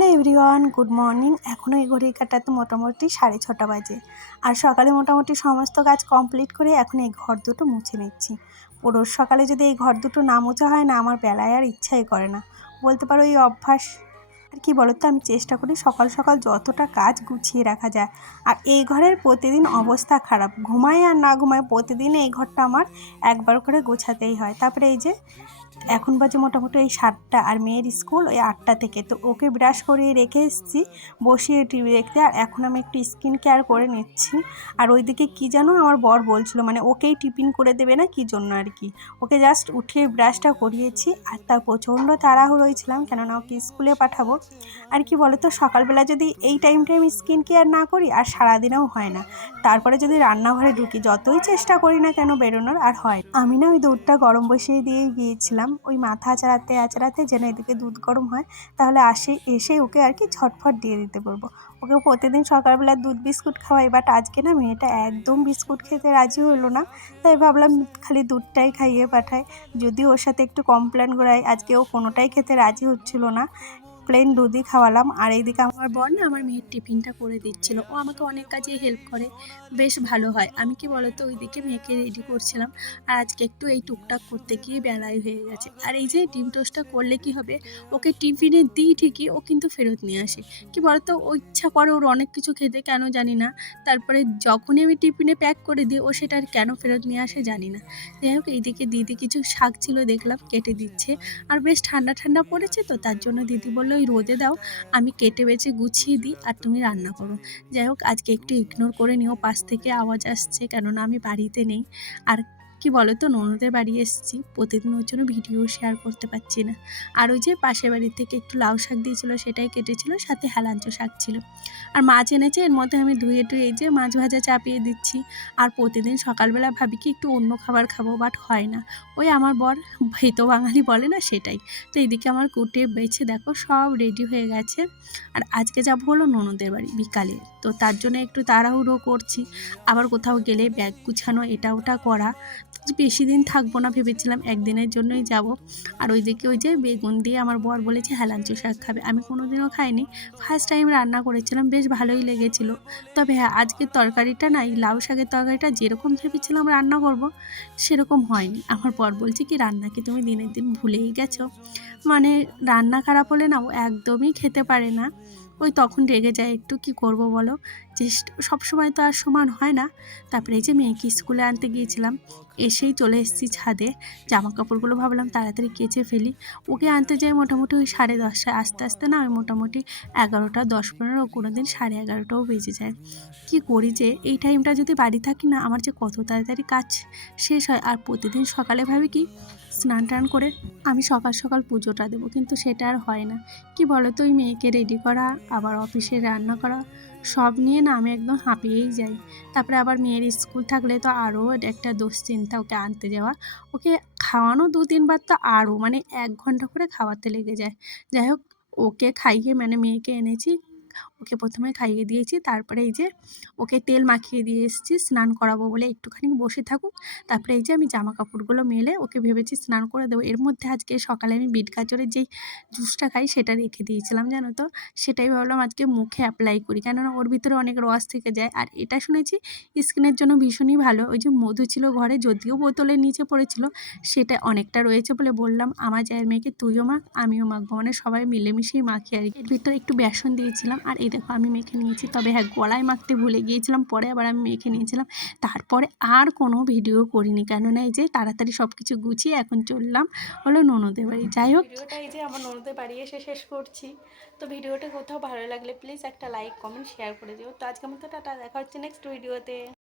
Everyone, good morning. এখনও এই ঘড়ির কাটাতে মোটামুটি সাড়ে ছটা বাজে। আর সকালে মোটামুটি সমস্ত কাজ কমপ্লিট করে এখন এই ঘর দুটো মুছে নিচ্ছি। পুরো সকালে যদি এই ঘর দুটো না মোছা হয় না, আমার বেলায় আর ইচ্ছাই করে না। বলতে পারো এই অভ্যাস। আর কি বলো তো আমি চেষ্টা করি সকাল সকাল যতটা কাজ গুছিয়ে রাখা যায়। আর এই ঘরের প্রতিদিন অবস্থা খারাপ। ঘুমায় আর না ঘুমায় প্রতিদিন এই ঘরটা আমার একবার করে গোছাতেই হয়। তারপরে এই যে এখন বাজে মোটামুটি ওই সাতটা আর মেয়ের স্কুল ওই আটটা থেকে। তো ওকে ব্রাশ করিয়ে রেখে এসেছি, বসিয়ে টিভি দেখতে, আর এখন আমি একটু স্কিন কেয়ার করে নিচ্ছি। আর ওইদিকে কী যেন আমার বর বলছিল মানে ওকেই টিফিন করে দেবে না, কী জন্য আর কি। ওকে জাস্ট উঠিয়ে ব্রাশটা করিয়েছি, আর তার প্রচণ্ড তাড়াহুড়ো হয়েছিলাম কেননা ওকে স্কুলে পাঠাবো। আর কি বলো তো সকালবেলা যদি এই টাইম টাইম স্কিন কেয়ার না করি, আর সারাদিনেও হয় না। তারপরে যদি রান্নাঘরে ঢুকি, যতই চেষ্টা করি না কেন, বেরোনোর আর হয় আমি না ওই দুধটা গরম বসিয়ে দিয়েই গিয়েছিলাম। ওই মাথা আচড়াতে আচড়াতে যেন এদিকে দুধ গরম হয়, তাহলে আসে, এসে ওকে আর কি ছটফট দিয়ে দিতে বলব। ওকে প্রতিদিন সকালবেলা দুধ বিস্কুট খাওয়াই বাট আজকে না মেয়েটা একদম বিস্কুট খেতে রাজি হলো না, তাই ভাবলাম খালি দুধটাই খাইয়ে পাঠাই। যদি ওর সাথে একটু কমপ্লেন করাই, আজকে ও কোনোটাই খেতে রাজি হচ্ছিল না। প্লেন দুধই খাওয়ালাম। আর এইদিকে আমার বর না আমার মেয়ের টিফিনটা করে দিচ্ছিল। ও আমাকে অনেক কাজে হেল্প করে। বেশ ভালো হয়। আমি কি বলতো, ওইদিকে মেয়েকে রেডি করছিলাম। আর আজকে একটু এই টুকটাক করতে গিয়ে বেলায় হয়ে গেছে। আর এই যে ডিম টোস্টটা করলে কি হবে? ওকে টিফিনে দিই ঠিকই, ও কিন্তু ফেরত নিয়ে আসে। কি বলতো, ও ইচ্ছা করে ওর অনেক কিছু খেতে, কেন জানি না। তারপরে যখনই আমি টিফিনে প্যাক করে দিই, ও সেটা আর কেন ফেরত নিয়ে আসে জানি না। যাই হোক, এইদিকে দিদি কিছু শাক ছিল দেখলাম, কেটে দিচ্ছে। আর বেশ ঠান্ডা ঠান্ডা পড়েছে তো, তার জন্য দিদি বলল ওই রোদে দাও, আমি কেটে বেছে গুছিয়ে দিই আর তুমি রান্না করো। যাই হোক, আজকে একটু ইগনোর করে নিও, পাশ থেকে আওয়াজ আসছে, কেননা আমি বাড়িতে নেই। আর কি বলো তো ননদের বাড়ি এসেছি। প্রতিদিন ওর জন্য ভিডিও শেয়ার করতে পারছি না। আর ওই যে পাশের বাড়ি থেকে একটু লাউ শাক দিয়েছিল, সেটাই কেটেছিল, সাথে হেলাঞ্চো শাক ছিল। আর মাছ এনেছে এর মধ্যে আমি ধুয়ে টুয়ে যে মাছ ভাজা চাপিয়ে দিচ্ছি। আর প্রতিদিন সকালবেলা ভাবি কি একটু অন্য খাবার খাব বাট হয় না। ওই আমার বর, ভেত বাঙালি বলে না সেটাই। তো এইদিকে আমার কুটে বেছে দেখো, সব রেডি হয়ে গেছে। আর আজকে যাব হলো ননদের বাড়ি বিকালে। তো তার জন্য একটু তাড়াহুড়ো করছি। আবার কোথাও গেলে ব্যাগ গুছানো, এটা ওটা করা। বেশি দিন থাকব না ভেবেছিলাম, একদিনের জন্যই যাব। আর ওইদিকে ওই যে বেগুন দিয়ে আমার বর বলেছে হেলাঞ্চো শাক খাবে। আমি কোনোদিনও খাইনি। ফার্স্ট টাইম রান্না করেছিলাম, বেশ ভালোই লেগেছিল। তবে হ্যাঁ আজকের তরকারিটা না, এই লাউ শাকের তরকারিটা যেরকম ভেবেছিলাম রান্না করব, সেরকম হয়নি। আমার বর বলছে, কি রান্না কি তুমি দিনের দিন ভুলেই গেছো? মানে রান্না খারাপ হলে না, ও একদমই খেতে পারে না। ওই তখন রেগে যায়, একটু কি করব বলো? চেষ্টা, সবসময় তো আর সমান হয় না। তারপরে এই যে মেয়েকে স্কুলে আনতে গিয়েছিলাম, এসেই চলে এসেছি ছাদে। জামা কাপড়গুলো ভাবলাম তাড়াতাড়ি কেচে ফেলি। ওকে আনতে যাই মোটামুটি ওই সাড়ে দশটায় আস্তে আস্তে না আমি মোটামুটি এগারোটা, দশ পনেরো কোনো দিন সাড়ে এগারোটাও বেজে যায়। কি করি যে, এই টাইমটা যদি বাড়ি থাকি না, আমার যে কত তাড়াতাড়ি কাজ শেষ হয়। আর প্রতিদিন সকালে ভাবি কি স্নান টান করে আমি সকাল সকাল পুজোটা দেবো, কিন্তু সেটা আর হয় না। কি বলো তো ওই মেয়েকে রেডি করা, আবার অফিসে রান্না করা, সব নিয়ে না আমি একদম হাঁপিয়েই যাই। তারপরে আবার মেয়ের স্কুল থাকলে তো আরও একটা দুশ্চিন্তা ওকে আনতে যাওয়া। ওকে খাওয়ানো দু তিনবার তো আরও মানে এক ঘণ্টা করে খাওয়াতে লেগে যায়। যাই হোক, ওকে খাইয়ে মানে মেয়েকে এনেছি ওকে প্রথমে খাইয়ে দিয়েছি, তারপরে এই যে ওকে তেল মাখিয়ে দিয়ে এসেছি, স্নান করাবো বলে একটুখানি বসে থাকুক। তারপরে এই যে আমি জামা কাপড়গুলো মেলে ওকে ভেবেছি স্নান করে দেবো। এর মধ্যে আজকে সকালে আমি বিট গাজরের যেই জুসটা খাই সেটা রেখে দিয়েছিলাম, জানো তো? সেটাই ভাবলাম আজকে মুখে অ্যাপ্লাই করি। কেননা ওর ভিতরে অনেক রস থেকে যায়। আর এটা শুনেছি স্কিনের জন্য ভীষণই ভালো। ওই যে মধু ছিল ঘরে, যদিও বোতলের নিচে পড়েছিল, সেটা অনেকটা রয়েছে বলে বললাম। আমার জায়ের মেয়েকে তুইও মাখ, আমিও মাখবো। মানে সবাই মিলেমিশেই মাখি আর কি। এর ভিতরে একটু বেসন দিয়েছিলাম, আর দেখো আমি মেখে নিয়েছি। তবে হ্যাঁ গলায় মাখতে ভুলে গিয়েছিলাম, পরে আবার আমি মেখে নিয়েছিলাম। তারপরে আর কোনো ভিডিও করিনি। কেননা এই যে তাড়াতাড়ি সব কিছু গুছিয়ে এখন চললাম হলো ননদের বাড়ি। যাই হোক। এই যে আমার ননদের বাড়ি এসে শেষ করছি। তো ভিডিওটা কোথাও ভালো লাগলে প্লিজ একটা লাইক কমেন্ট শেয়ার করে দিও। তো আজকের মতো টাটা, দেখা হচ্ছে নেক্সট ভিডিওতে